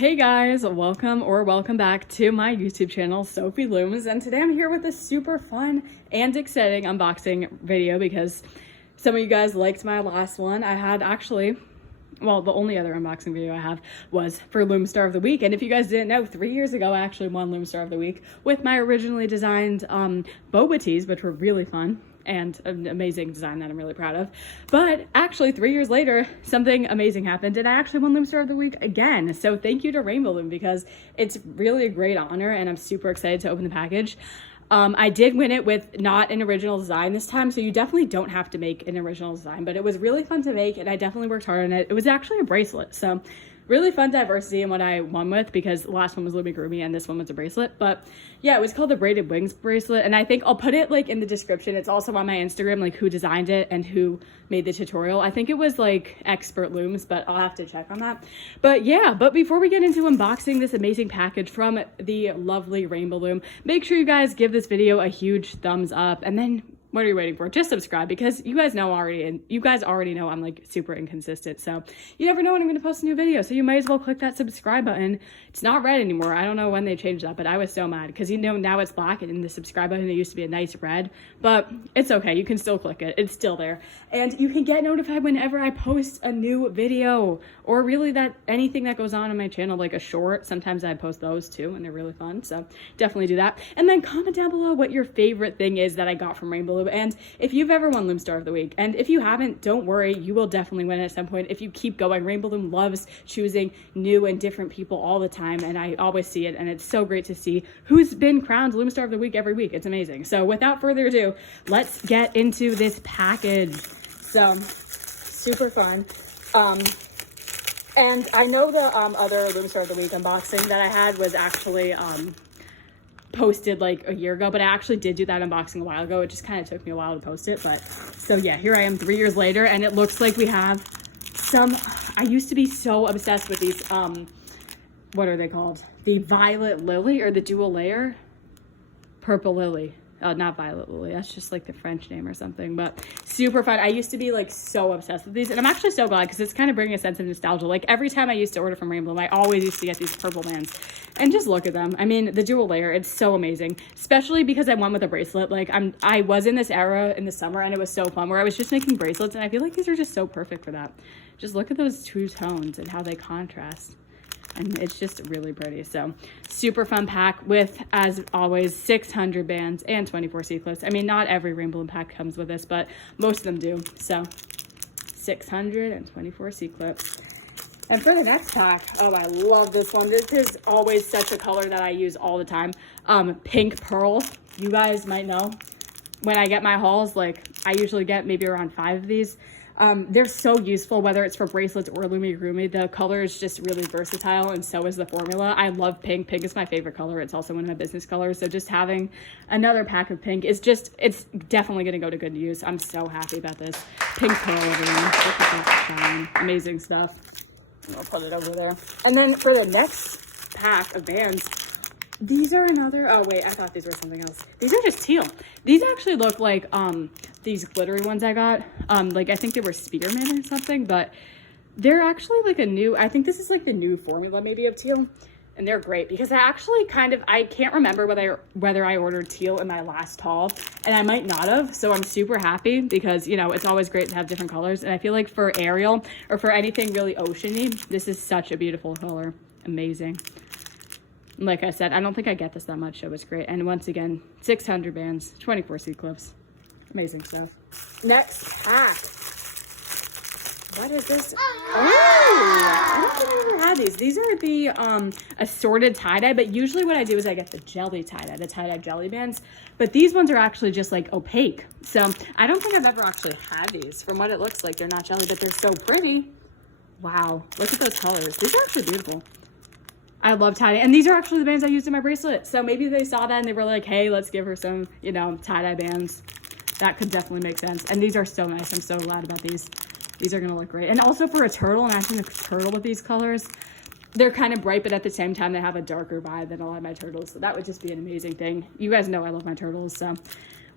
Hey guys, welcome back to my YouTube channel, Sophie Looms, and today I'm here with a super fun and exciting unboxing video because some of you guys liked my last one. I had actually, well, the only other unboxing video I have was for Loom Star of the Week, and if you guys didn't know, 3 years ago I actually won Loom Star of the Week with my originally designed boba tees, which were really fun and an amazing design that I'm really proud of. But actually 3 years later, something amazing happened and I actually won Loom Star of the Week again. So thank you to Rainbow Loom because it's really a great honor and I'm super excited to open the package. I did win it with not an original design this time, so you definitely don't have to make an original design, but it was really fun to make and I definitely worked hard on it. It was actually a bracelet, so really fun diversity in what I won with because the last one was loomigurumi and this one was a bracelet. But yeah, it was called the braided wings bracelet, and I think I'll put it like in the description. It's also on my Instagram, like who designed it and who made the tutorial. I think it was like Expert Looms, but I'll have to check on that. But yeah, but before we get into unboxing this amazing package from the lovely Rainbow Loom, make sure you guys give this video a huge thumbs up, and then what are you waiting for? Just subscribe because you guys already know I'm like super inconsistent. So you never know when I'm going to post a new video. So you might as well click that subscribe button. It's not red anymore. I don't know when they changed that, but I was so mad because you know now it's black and in the subscribe button it used to be a nice red, but it's okay. You can still click it. It's still there. And you can get notified whenever I post a new video or really that anything that goes on my channel, like a short. Sometimes I post those too and they're really fun. So definitely do that. And then comment down below what your favorite thing is that I got from Rainbow Loom. And if you've ever won Loom Star of the Week, and if you haven't, don't worry, you will definitely win at some point if you keep going. Rainbow Loom loves choosing new and different people all the time, and I always see it, and it's so great to see who's been crowned Loom Star of the Week every week. It's amazing. So without further ado, let's get into this package. So super fun. And I know the other Loom Star of the Week unboxing that I had was actually posted like a year ago, but I actually did do that unboxing a while ago. It just kind of took me a while to post it, but so yeah, here I am 3 years later, and it looks like we have some, I used to be so obsessed with these what are they called, the violet lily or the dual layer purple lily. Not violet lily, that's just like the French name or something, but super fun. I used to be like so obsessed with these, and I'm actually so glad because it's kind of bringing a sense of nostalgia. Like every time I used to order from Rainbow, I always used to get these purple bands, and just look at them. I mean, the dual layer, it's so amazing, especially because I won with a bracelet. Like I was in this era in the summer, and it was so fun where I was just making bracelets, and I feel like these are just so perfect for that. Just look at those two tones and how they contrast. And it's just really pretty. So super fun pack with, as always, 600 bands and 24 C-clips. I mean, not every Rainbow Loom pack comes with this, but most of them do. So 624 C-clips. And for the next pack, oh, I love this one. This is always such a color that I use all the time. Pink pearl. You guys might know when I get my hauls, like I usually get maybe around 5 of these. They're so useful, whether it's for bracelets or loomigurumi. The color is just really versatile, and so is the formula. I love pink. Pink is my favorite color. It's also one of my business colors. So just having another pack of pink is just, it's definitely going to go to good use. I'm so happy about this. Pink pearl, everyone. Look at that shine. Amazing stuff. I'll put it over there. And then for the next pack of bands, these are another, oh wait, I thought these were something else. These are just teal. These actually look like these glittery ones I got. Like I think they were spearmint or something, but they're actually like a new, I think this is like the new formula maybe of teal. And they're great because I actually I can't remember whether I ordered teal in my last haul, and I might not have. So I'm super happy because, you know, it's always great to have different colors. And I feel like for Ariel or for anything really oceany, this is such a beautiful color. Amazing. Like I said, I don't think I get this that much, so it was great. And once again, 600 bands, 24 C-clips. Amazing stuff. Next pack. What is this? Oh, I don't think I ever had these. These are the assorted tie-dye, but usually what I do is I get the jelly tie-dye, the tie-dye jelly bands. But these ones are actually just like opaque. So I don't think I've ever actually had these. From what it looks like, they're not jelly, but they're so pretty. Wow, look at those colors. These are actually beautiful. I love tie-dye, and these are actually the bands I used in my bracelet. So maybe they saw that and they were like, hey, let's give her some, you know, tie-dye bands. That could definitely make sense. And these are so nice. I'm so glad about these. These are gonna look great. And also for a turtle, imagine a turtle with these colors. They're kind of bright, but at the same time, they have a darker vibe than a lot of my turtles. So that would just be an amazing thing. You guys know I love my turtles, so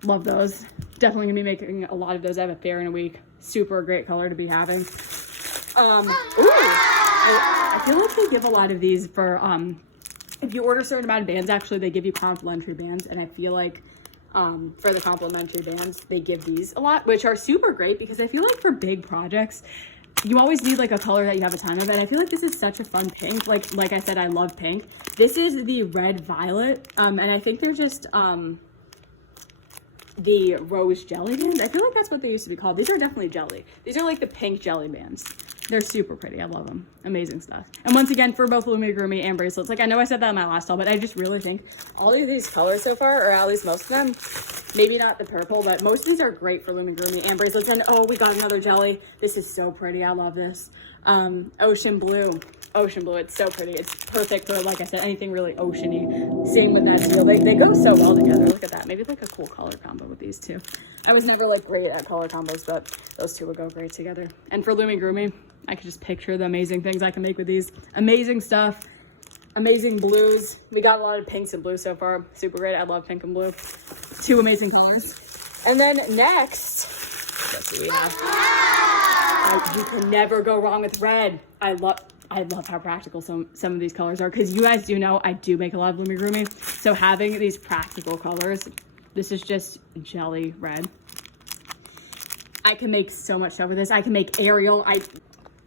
love those. Definitely gonna be making a lot of those. I have a fair in a week. Super great color to be having. Ooh. I feel like they give a lot of these for, if you order a certain amount of bands, actually, they give you complimentary bands. And I feel like for the complimentary bands, they give these a lot, which are super great because I feel like for big projects, you always need like a color that you have a ton of. And I feel like this is such a fun pink. Like I said, I love pink. This is the red violet. And I think they're just the rose jelly bands. I feel like that's what they used to be called. These are definitely jelly. These are like the pink jelly bands. They're super pretty. I love them. Amazing stuff. And once again, for both loomigurumi and bracelets, like I know I said that in my last haul, but I just really think all of these colors so far, or at least most of them, maybe not the purple, but most of these are great for loomigurumi and bracelets. And oh, we got another jelly. This is so pretty. I love this. Ocean blue. Ocean blue. It's so pretty. It's perfect for, like I said, anything really oceany. Same with that steel. They go so well together. Look at that. Maybe like a cool color combo with these two. I was never like great at color combos, but those two would go great together. And for loomigurumi, I could just picture the amazing things I can make with these. Amazing stuff. Amazing blues. We got a lot of pinks and blues so far. Super great. I love pink and blue. Two amazing colors. And then next, let's see, you can never go wrong with red. I love how practical some of these colors are, because you guys do know I do make a lot of loomigurumi. So having these practical colors, this is just jelly red. I can make so much stuff with this. I can make Ariel.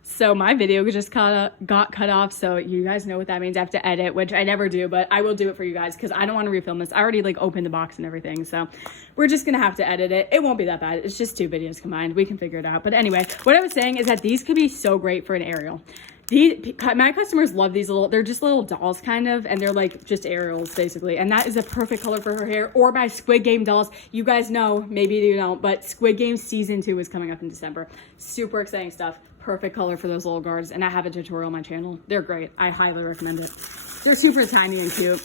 So my video just got cut off, so you guys know what that means. I have to edit, which I never do, but I will do it for you guys because I don't want to refilm this. I already like opened the box and everything, so we're just gonna have to edit it. It won't be that bad. It's just 2 videos combined. We can figure it out. But anyway, what I was saying is that these could be so great for an Ariel. My customers love these they're just little dolls kind of, and they're like just Ariels basically. And that is a perfect color for her hair. Or my Squid Game dolls. You guys know, maybe you don't, but Squid Game season 2 is coming up in December. Super exciting stuff. Perfect color for those little guards. And I have a tutorial on my channel. They're great. I highly recommend it. They're super tiny and cute.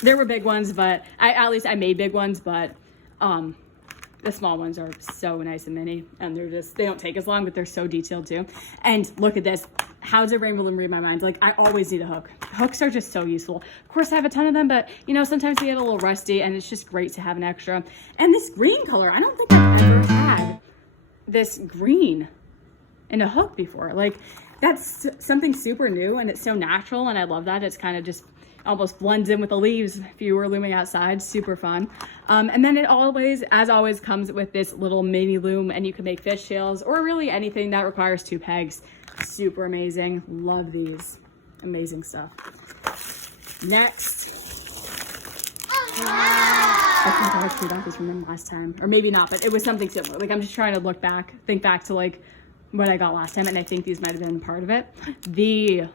There were big ones, but at least I made big ones, but the small ones are so nice and mini, and they don't take as long, but they're so detailed too. And look at this. How did rainbow loom read my mind? Like, I always need a hook. Hooks are just so useful. Of course, I have a ton of them, but you know, sometimes they get a little rusty, and it's just great to have an extra. And this green color, I don't think I've ever had this green in a hook before. Like, that's something super new, and it's so natural, and I love that. It's kind of just almost blends in with the leaves if you were looming outside. Super fun. And then it always, as always, comes with this little mini loom, and you can make fishtails or really anything that requires 2 pegs. Super amazing. Love these. Amazing stuff. Next. I think I actually got this from them last time, or maybe not, but it was something similar. Like, I'm just trying to think back to like what I got last time, and I think these might have been part of it. The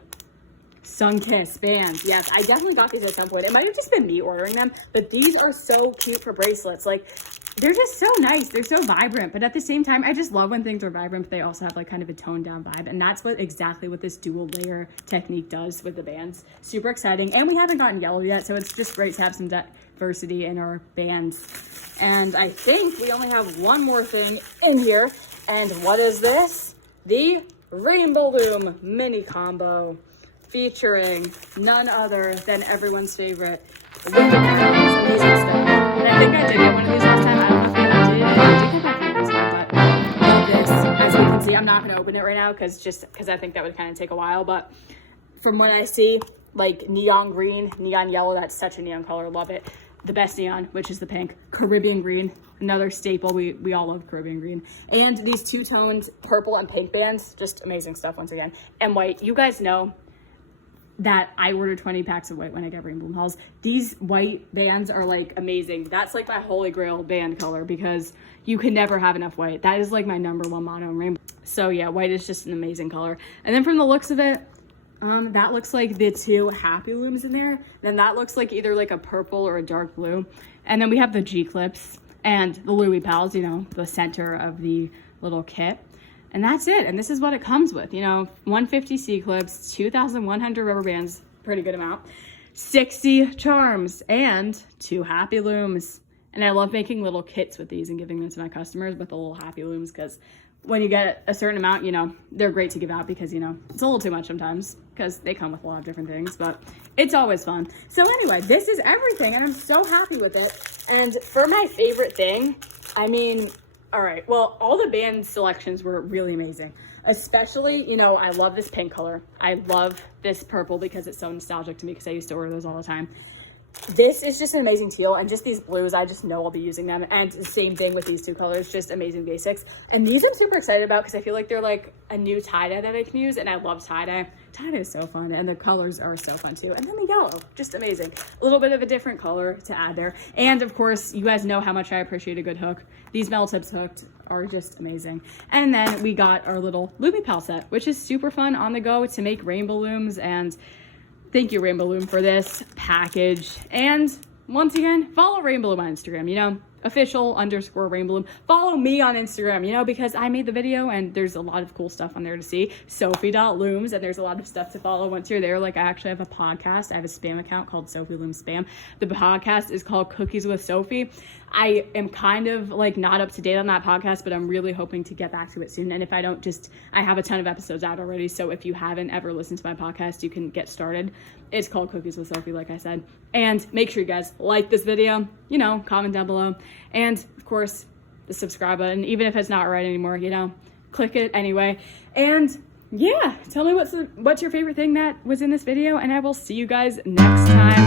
Sun-Kissed bands. Yes, I definitely got these at some point. It might have just been me ordering them, but these are so cute for bracelets. Like, they're just so nice. They're so vibrant, but at the same time, I just love when things are vibrant, but they also have like kind of a toned down vibe. And that's exactly what this dual layer technique does with the bands. Super exciting. And we haven't gotten yellow yet, so it's just great to have some diversity in our bands. And I think we only have one more thing in here. And what is this? The Rainbow Loom mini combo, featuring none other than everyone's favorite Loom Star. Amazing stuff. And I think I did get one of these last time. I don't know if I did. I did get that from Amazon, but I love this. As you can see, I'm not going to open it right now because I think that would kind of take a while. But from what I see, like neon green, neon yellow, that's such a neon color. Love it. The best neon, which is the pink. Caribbean green, another staple. We all love Caribbean green. And these 2-toned purple and pink bands, just amazing stuff once again. And white, you guys know that I order 20 packs of white when I get rainbow loom hauls. These white bands are like amazing. That's like my holy grail band color because you can never have enough white. That is like my #1 motto in rainbow. So yeah, white is just an amazing color. And then from the looks of it, that looks like the 2 happy looms in there. Then that looks like either like a purple or a dark blue. And then we have the G clips and the Louie Pals, you know, the center of the little kit. And that's it. And this is what it comes with, you know, 150 C clips, 2,100 rubber bands, pretty good amount, 60 charms, and 2 happy looms. And I love making little kits with these and giving them to my customers with the little happy looms, because when you get a certain amount, you know, they're great to give out because, you know, it's a little too much sometimes because they come with a lot of different things, but it's always fun. So anyway, this is everything, and I'm so happy with it. And for my favorite thing, I mean, all right, well, all the band selections were really amazing. Especially, you know, I love this pink color. I love this purple because it's so nostalgic to me because I used to order those all the time. This is just an amazing teal, and just these blues, I just know I'll be using them. And the same thing with these two colors, just amazing basics. And these I'm super excited about because I feel like they're like a new tie-dye that I can use, and I love tie-dye. Tie-dye is so fun, and the colors are so fun too. And then the yellow, just amazing. A little bit of a different color to add there. And of course, you guys know how much I appreciate a good hook. These metal tips hooked are just amazing. And then we got our little Loomy Pal set, which is super fun on the go to make rainbow looms. And thank you, Rainbow Loom, for this package. And once again, follow Rainbow Loom on Instagram, you know, official_Rainbow Loom. Follow me on Instagram, you know, because I made the video and there's a lot of cool stuff on there to see. Sophie.Looms, and there's a lot of stuff to follow once you're there. Like, I actually have a podcast. I have a spam account called Sophie Looms Spam. The podcast is called Cookies with Sophie. I am kind of like not up to date on that podcast, but I'm really hoping to get back to it soon. And if I don't, I have a ton of episodes out already. So if you haven't ever listened to my podcast, you can get started. It's called Cookies with Sophie, like I said. And make sure you guys like this video, you know, comment down below. And of course, the subscribe button, even if it's not right anymore, you know, click it anyway. And yeah, tell me what's your favorite thing that was in this video, and I will see you guys next time.